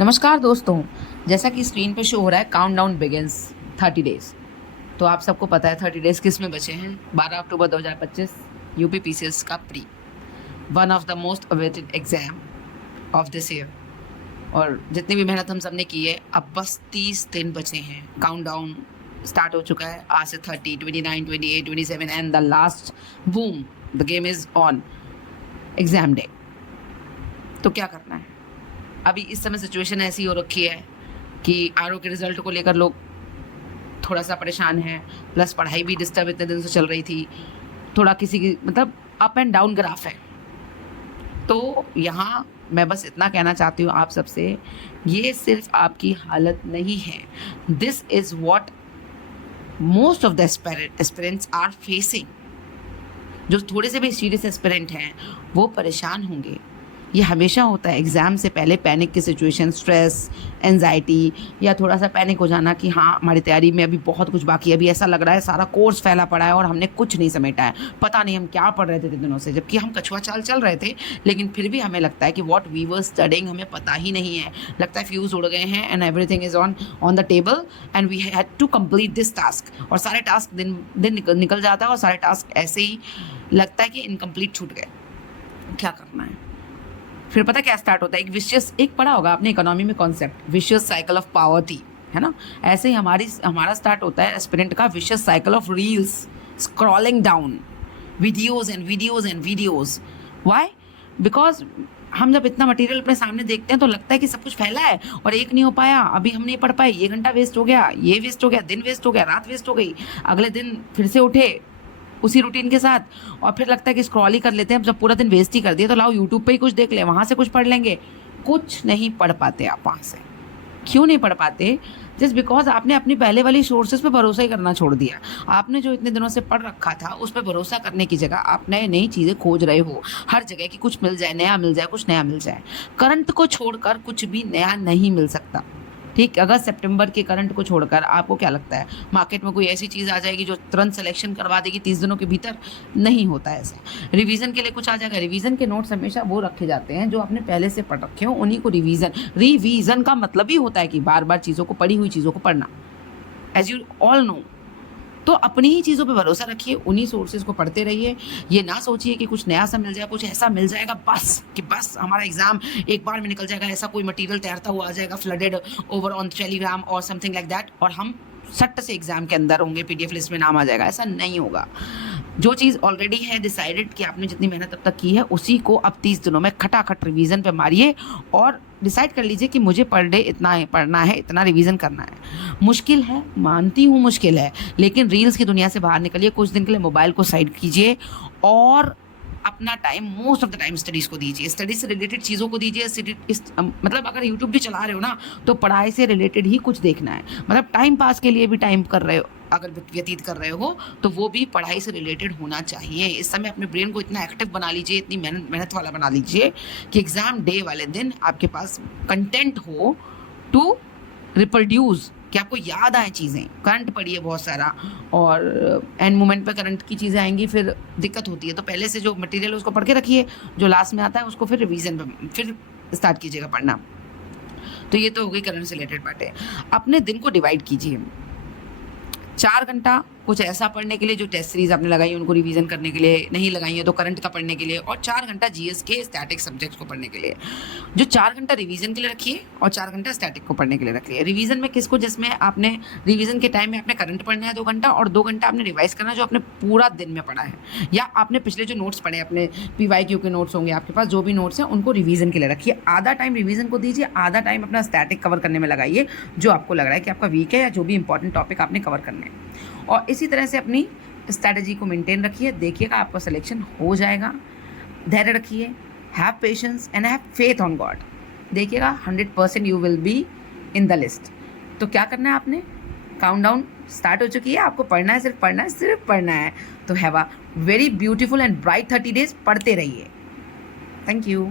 नमस्कार दोस्तों। जैसा कि स्क्रीन पे शो हो रहा है काउंटडाउन बिगिंस 30 डेज। तो आप सबको पता है 30 डेज किस में बचे हैं। 12 अक्टूबर 2025 यूपी पीसीएस का pre, one of the most awaited exam of this year. और जितनी भी मेहनत हम सब ने की है, अब बस 30 दिन बचे हैं। काउंटडाउन स्टार्ट हो चुका है आज से। 30, 29, 28, 27 and the last boom, the game is on, exam day. तो क्या करना है? अभी इस समय सिचुएशन ऐसी हो रखी है कि आरओ के रिजल्ट को लेकर लोग थोड़ा सा परेशान हैं, प्लस पढ़ाई भी डिस्टर्ब इतने दिन से चल रही थी। थोड़ा किसी की मतलब अप एंड डाउन ग्राफ है। तो यहाँ मैं बस इतना कहना चाहती हूँ आप सबसे, ये सिर्फ आपकी हालत नहीं है, this is what most of the aspirants are facing. जो थोड़े से भी सीरियस एस्पिरेंट हैं वो परेशान होंगे। ये हमेशा होता है एग्ज़ाम से पहले, पैनिक की सिचुएशन, स्ट्रेस, एंजाइटी, या थोड़ा सा पैनिक हो जाना कि हाँ हमारी तैयारी में अभी बहुत कुछ बाकी है, अभी ऐसा लग रहा है सारा कोर्स फैला पड़ा है और हमने कुछ नहीं समेटा है, पता नहीं हम क्या पढ़ रहे थे इतने दिनों से, जबकि हम कछुआ चाल चल रहे थे। लेकिन फिर भी हमें लगता है कि वॉट वी वर स्टडिंग हमें पता ही नहीं है। लगता है फ्यूज़ उड़ गए हैं and everything is on the table and we had to complete this task. और सारे टास्क दिन निकल जाता है और सारे टास्क ऐसे ही लगता है कि इनकम्प्लीट छूट गए। क्या करना है? फिर पता क्या स्टार्ट होता है, एक विशियस, एक पढ़ा होगा आपने इकोनॉमी में concept, vicious cycle of poverty, है ना। ऐसे ही हमारा स्टार्ट होता है एस्पिरेंट का vicious cycle of reels, scrolling down videos and videos and videos. Why? Because हम जब इतना मटेरियल अपने सामने देखते हैं तो लगता है कि सब कुछ फैला है और एक नहीं हो पाया, अभी हम नहीं पढ़ पाए, ये घंटा वेस्ट हो गया, ये वेस्ट हो गया, दिन वेस्ट हो गया, रात वेस्ट हो गई। अगले दिन फिर से उठे उसी रूटीन के साथ और फिर लगता है कि स्क्रॉल ही कर लेते हैं। अब जब पूरा दिन वेस्ट ही कर दिया तो लाओ यूट्यूब पे ही कुछ देख ले, वहाँ से कुछ पढ़ लेंगे। कुछ नहीं पढ़ पाते आप वहाँ से। क्यों नहीं पढ़ पाते? जस्ट बिकॉज आपने अपनी पहले वाली सोर्सेज पे भरोसा ही करना छोड़ दिया। आपने जो इतने दिनों से पढ़ रखा था उस पर भरोसा करने की जगह आप नई नई चीज़ें खोज रहे हो हर जगह कि कुछ मिल जाए, नया मिल जाए, कुछ नया मिल जाए। करंट को छोड़कर कुछ भी नया नहीं मिल सकता। ठीक, अगस्त सितंबर के करंट को छोड़कर आपको क्या लगता है मार्केट में कोई ऐसी चीज़ आ जाएगी जो तुरंत सिलेक्शन करवा देगी 30 दिनों के भीतर? नहीं होता है ऐसा। रिवीजन के लिए कुछ आ जाएगा। रिवीजन के नोट्स हमेशा वो रखे जाते हैं जो आपने पहले से पढ़ रखे हो, उन्हीं को रिवीजन का मतलब ही होता है कि बार बार चीज़ों को, पढ़ी हुई चीज़ों को पढ़ना, एज यू ऑल नो। तो अपनी ही चीज़ों पे भरोसा रखिए, उन्हीं सोर्सेज को पढ़ते रहिए। ये ना सोचिए कि कुछ नया सा मिल जाए, कुछ ऐसा मिल जाएगा बस कि बस हमारा एग्जाम एक बार में निकल जाएगा, ऐसा कोई मटेरियल तैरता हुआ आ जाएगा फ्लडेड ओवर ऑन टेलीग्राम और समथिंग लाइक दैट, और हम सट से एग्जाम के अंदर होंगे, पीडीएफ लिस्ट में नाम आ जाएगा। ऐसा नहीं होगा। जो चीज़ ऑलरेडी है डिसाइडेड कि आपने जितनी मेहनत अब तक की है उसी को अब 30 दिनों में खटाखट रिवीजन पे मारिए और डिसाइड कर लीजिए कि मुझे पर डे इतना है पढ़ना है, इतना रिवीजन करना है। मुश्किल है, मानती हूँ मुश्किल है, लेकिन रील्स की दुनिया से बाहर निकलिए, कुछ दिन के लिए मोबाइल को साइड कीजिए और अपना time most of the time studies को दीजिए, स्टडीज से रिलेटेड चीज़ों को दीजिए। मतलब अगर यूट्यूब भी चला रहे हो ना तो पढ़ाई से रिलेटेड ही कुछ देखना है। मतलब टाइम पास के लिए भी टाइम कर रहे हो, अगर व्यतीत कर रहे हो तो वो भी पढ़ाई से रिलेटेड होना चाहिए। इस समय अपने ब्रेन को इतना एक्टिव बना लीजिए, इतनी मेहनत वाला बना लीजिए कि एग्ज़ाम डे वाले दिन आपके पास कंटेंट हो टू रिप्रोड्यूस, कि आपको याद आए चीज़ें। करंट पढ़िए बहुत सारा, और एंड मोमेंट पे करंट की चीज़ें आएंगी फिर दिक्कत होती है। तो पहले से जो मटेरियल है उसको पढ़ के रखिए, जो लास्ट में आता है उसको फिर रिवीजन पे फिर स्टार्ट कीजिएगा पढ़ना। तो ये तो हो गई करंट से रिलेटेड बातें। अपने दिन को डिवाइड कीजिए। 4 घंटा कुछ ऐसा पढ़ने के लिए जो टेस्ट सीरीज आपने लगाई उनको रिवीजन करने के लिए, नहीं लगाई है तो करंट का पढ़ने के लिए, और 4 घंटा जीएस के स्टैटिक सब्जेक्ट्स को पढ़ने के लिए। जो 4 घंटा रिवीजन के लिए रखिए और 4 घंटा स्टैटिक को पढ़ने के लिए रखिए। रिवीजन में किसको? जिसमें आपने रिवीजन के टाइम में आपने करंट पढ़ना है 2 घंटा, और 2 घंटा आपने रिवाइज करना है जो आपने पूरा दिन में पढ़ा है, या आपने पिछले जो नोट्स पढ़े, अपने पीवाईक्यू के नोट्स होंगे आपके पास, जो भी नोट्स हैं उनको रिवीजन के लिए रखिए। आधा टाइम रिवीजन को दीजिए, आधा टाइम अपना स्टैटिक कवर करने में लगाइए, जो आपको लग रहा है कि आपका वीक है या जो भी इंपॉर्टेंट टॉपिक आपने कवर करने हैं। और इसी तरह से अपनी स्ट्रैटेजी को मेंटेन रखिए। देखिएगा आपका सिलेक्शन हो जाएगा। धैर्य रखिए, have patience and have faith on God. देखिएगा 100% you will be in the list. तो क्या करना है आपने? काउंटडाउन स्टार्ट हो चुकी है, आपको पढ़ना है, सिर्फ पढ़ना है, सिर्फ पढ़ना है। तो have a very beautiful and bright 30 days. पढ़ते रहिए। Thank you.